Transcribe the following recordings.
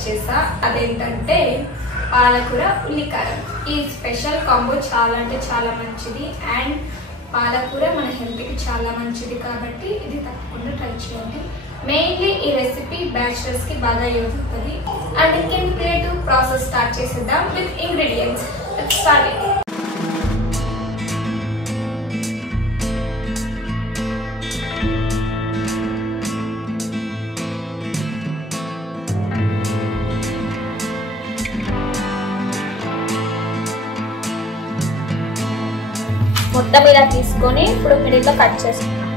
వచ్చేసా. అదేంటంటే పాలకూర ఉల్లికారం. ఈ స్పెషల్ కాంబో చాలా అంటే చాలా మంచిది. అండ్ పాలకూర మన హెల్త్కి చాలా మంచిది కాబట్టి ఇది తప్పకుండా ట్రై చేయండి. మెయిన్లీ ఈ రెసిపీ బ్యాచిలర్స్ కి బాగా యూజ్ అవుతుంది. అండ్ ఇంకేం ప్రాసెస్ స్టార్ట్ చేసేద్దాం విత్ ఇంగ్రీడియంట్స్. స్టార్ట్. మొత్తం ఇలా తీసుకొని ఇప్పుడు మిడిల్లో కట్ చేసుకుంటాం.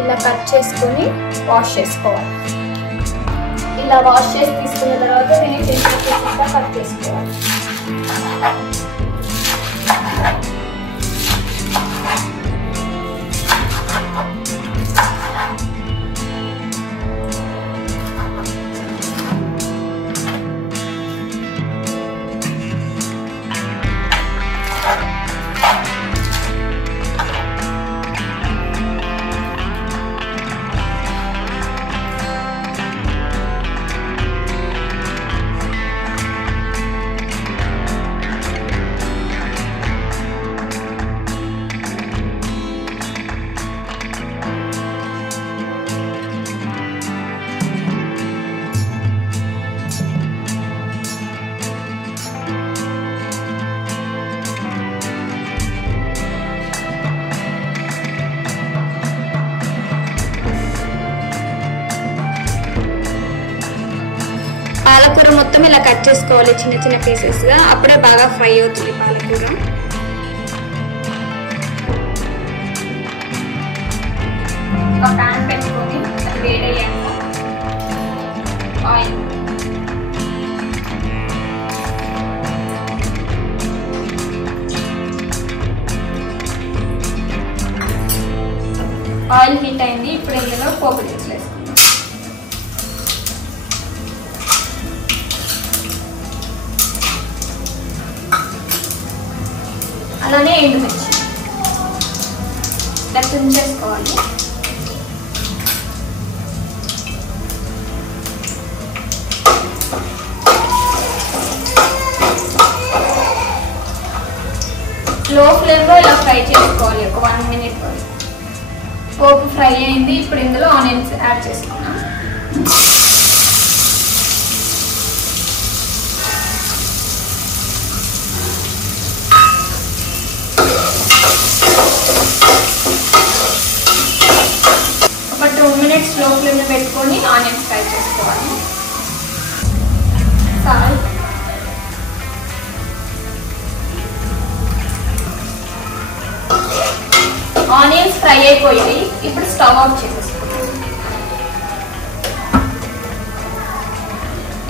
ఇలా కట్ చేసుకొని వాష్ చేసుకోవాలి. ఇలా వాష్ చేసి తీసుకున్న తర్వాత నేను చిన్న పీసెస్గా కట్ చేసుకోవాలి. పాలకూర మొత్తం ఇలా కట్ చేసుకోవాలి చిన్న చిన్న పీసెస్ గా. అప్పుడే బాగా ఫ్రై అవుతుంది పాలకూర. ఒక ప్యాన్ పెట్టుకొని వేడయ్యాక ఆయిల్, ఆయిల్ హీట్ అయింది. ఇప్పుడు ఇందులో పోపు దినుసులు వేసుకుందాం. అలానే ఎండుమిర్చి ఇలా తుంచేసుకోవాలి. లో ఫ్లేమ్లో ఇలా ఫ్రై చేసుకోవాలి ఒక 1 minute వరకు. పోపు ఫ్రై అయింది. ఇప్పుడు ఇందులో ఆనియన్స్ యాడ్ చేసుకున్నాం. ఒక 2 minutes లో ఫ్లేమ్లో పెట్టుకొని ఆనియన్స్ ఫ్రై చేసుకోవాలి. సాల్ట్, ఆనియన్స్ ఫ్రై అయిపోయాయి. ఇప్పుడు స్టవ్ ఆఫ్ చేసేసుకోవాలి.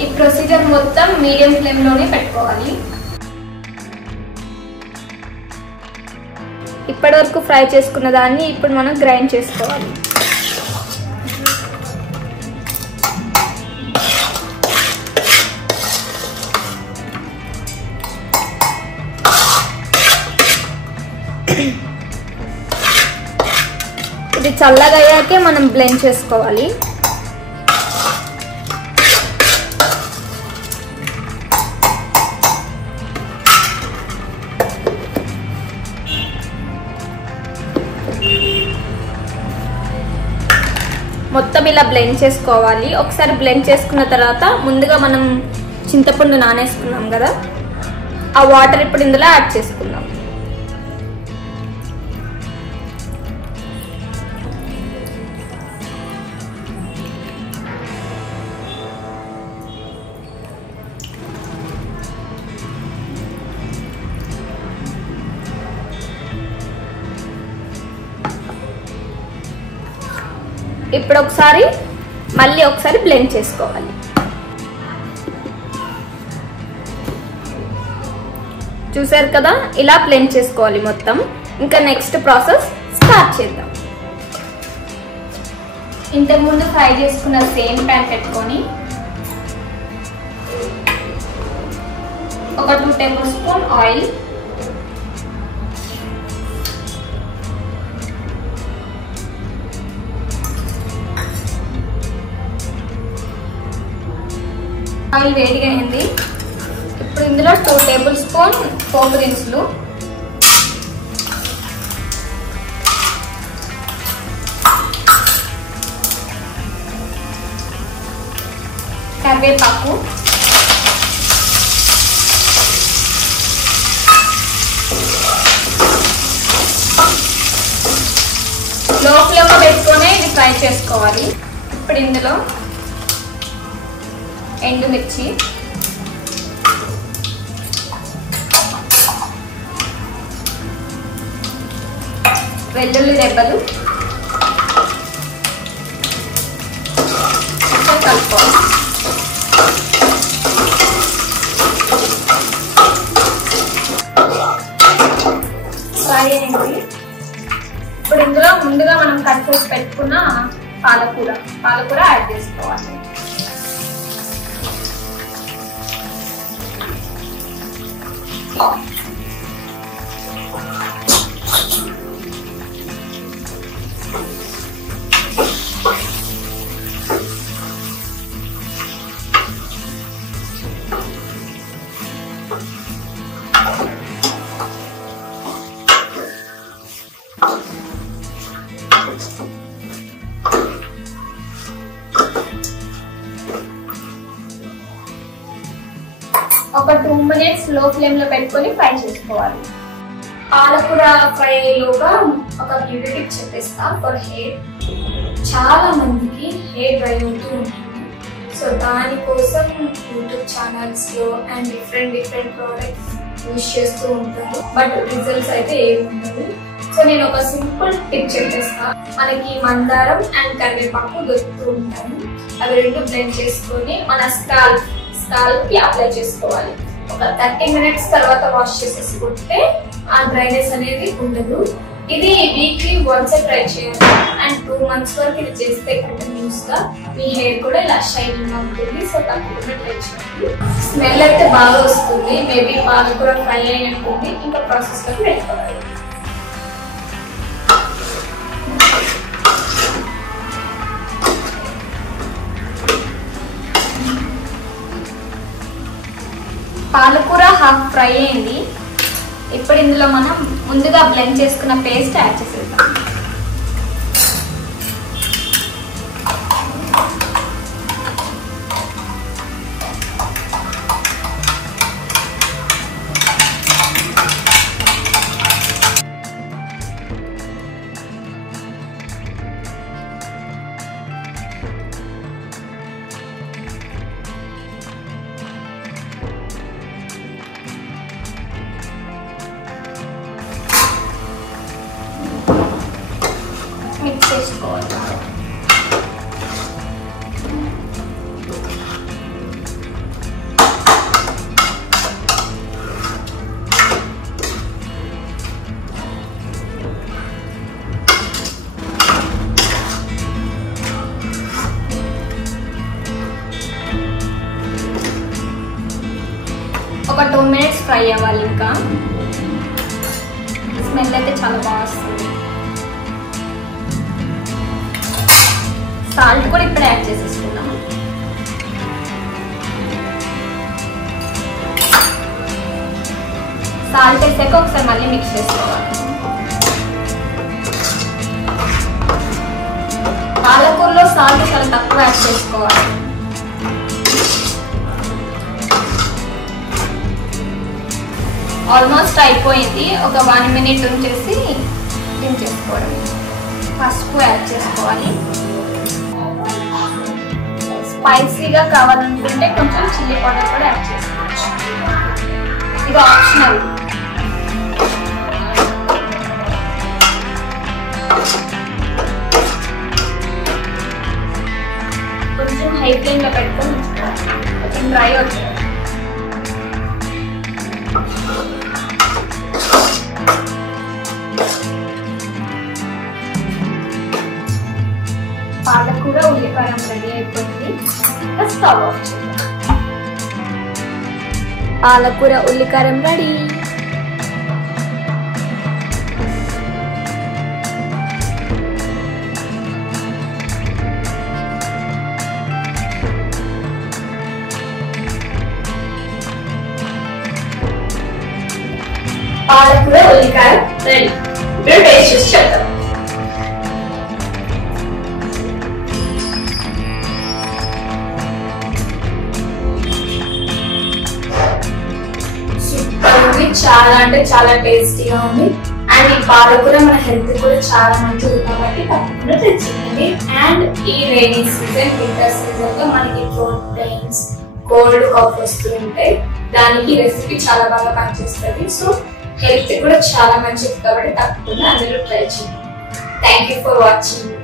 ఈ ప్రొసీజర్ మొత్తం మీడియం ఫ్లేమ్లోనే పెట్టుకోవాలి. ఇప్పటి వరకు ఫ్రై చేసుకున్న దాన్ని ఇప్పుడు మనం గ్రైండ్ చేసుకోవాలి. ఇది చల్లగా అయ్యాకే మనం బ్లెండ్ చేసుకోవాలి. మొత్తం ఇలా బ్లెండ్ చేసుకోవాలి. ఒకసారి బ్లెండ్ చేసుకున్న తర్వాత ముందుగా మనం చింతపండు నానేసుకున్నాం కదా, ఆ వాటర్ ఇప్పుడు ఇందులో యాడ్ చేసుకుందాం. ఇప్పుడు మళ్ళీ ఒకసారి బ్లెండ్ చేసుకోవాలి. చూసారు కదా, ఇలా బ్లెండ్ చేసుకోవాలి మొత్తం. ఇంకా నెక్స్ట్ ప్రాసెస్ స్టార్ట్ చేద్దాం. ఇంతకుముందు ఫ్రై చేసుకున్న సేమ్ ప్యాన్ పెట్టుకొని ఒక 2 tablespoon ఆయిల్, ఆయిల్ వేడిగా అయింది. ఇప్పుడు ఇందులో 2 టేబుల్ స్పూన్ పోపు దినుసులు, కరివేపాకు, లో ఫ్లేమ్లో పెట్టుకొని ఇది ఫ్రై చేసుకోవాలి. ఇప్పుడు ఇందులో ఎండుమిర్చి, వెల్లుల్లి రెబ్బలు కలుపుకోవాలి. ఫ్రై అయింది. ఇప్పుడు ఇందులో ముందుగా మనం కట్ చేసి పెట్టుకున్న పాలకూర యాడ్ చేసుకోవాలి. ఒక 2 minutes లో ఫ్లేమ్ లో పెట్టుకొని ఫ్రై చేసుకోవాలి. పాలకూర ఫ్రై అయ్యేలోగా ఒక బ్యూటీ టిప్ చెప్పేస్తా. ఫర్ హెయిర్ చాలా మందికి హెయిర్ డ్రై అవుతూ ఉంటుంది. సో దానికోసం యూట్యూబ్ ఛానల్స్ లో అండ్ డిఫరెంట్ ప్రోడక్ట్స్ యూజ్ చేస్తూ ఉంటారు, బట్ రిజల్ట్స్ అయితే ఏమి ఉండవు. సో నేను ఒక సింపుల్ టిప్ చెప్పేస్తా. మనకి మందారం అండ్ కరివేపాకు దొరుకుతూ ఉంటాయి. అవి 2 బ్లెండ్ చేసుకొని మన స్కాల్ప్ కి అప్లై చేసుకోవాలి. ఒక 30 minutes తర్వాత వాష్ చేసేసుకుంటే ఆ డ్రైనెస్ అనేది ఉండదు. ఇది వీక్లీ వన్స్ ట్రై చేయాలి అండ్ 2 months వరకు ఇది చేస్తే కంటిన్యూస్ గా మీ హెయిర్ కూడా ఇలా షైనింగ్ గా ఉంటుంది. సో తప్పకుండా ట్రై చేయండి. స్మెల్ అయితే బాగా వస్తుంది. మేబీ పాలకూర ఫ్రై అయి ఉంటుంది. ఇంకా ప్రాసెస్ లోకి వెళ్ళిపోవాలి. పాలకూర హాఫ్ ఫ్రై అయింది. ఇప్పుడు ఇందులో మనం ముందుగా బ్లెండ్ చేసుకున్న పేస్ట్ యాడ్ చేసేద్దాం. మిక్స్ చేసుకోవాలి. ఒక 2 minutes ఫ్రై అవ్వాలి. ఇంకా స్మెల్ అయితే చాలా బాగా వస్తుంది. సాల్ట్ కూడా ఇప్పుడు యాడ్ చేసేసుకున్నాము. సాల్ట్ వేసాక ఒకసారి మళ్ళీ మిక్స్ చేసుకోవాలి. పాలకూరలో సాల్ట్ చాలా తక్కువ యాడ్ చేసుకోవాలి. ఆల్మోస్ట్ అయిపోయింది. ఒక 1 minute ఉంచేసి దించేసుకోవడం. పసుపు యాడ్ చేసుకోవాలి. స్పైసీగా కావాలనుకుంటే కొంచెం చిల్లీ పౌడర్ కూడా యాడ్ చేసుకోవచ్చు. ఇది ఆప్షనల్. కొంచెం హై ఫ్లేమ్లో పెట్టుకొని కొంచెం డ్రై అవుతుంది. పాలకూర ఉల్లికారం రెడీ అయిపోయింది. స్టవ్ ఆఫ్ చేద్దాం. పాలకూర ఉల్లికారం రెడీ. పాలకూర ఉల్లికాయ రెడీ. ఇప్పుడు టేస్ట్ చూసి చెప్తాం. సూపర్ ఉంది, చాలా అంటే చాలా టేస్టీగా ఉంది. అండ్ ఈ పాలకూర మన హెల్త్ కూడా చాలా మంచిది కాబట్టి తప్పకుండా తెచ్చుకోండి. అండ్ ఈ రైనీ సీజన్, వింటర్ సీజన్ లో మనకి థ్రోట్ పెయిన్స్, కోల్డ్ కాఫ్ వస్తూ ఉంటాయి. దానికి రెసిపీ చాలా బాగా పనిచేస్తుంది. సో హెల్త్ కూడా చాలా మంచిది కాబట్టి తప్పకుండా అందులో ట్రై చేయండి. Thank you for watching.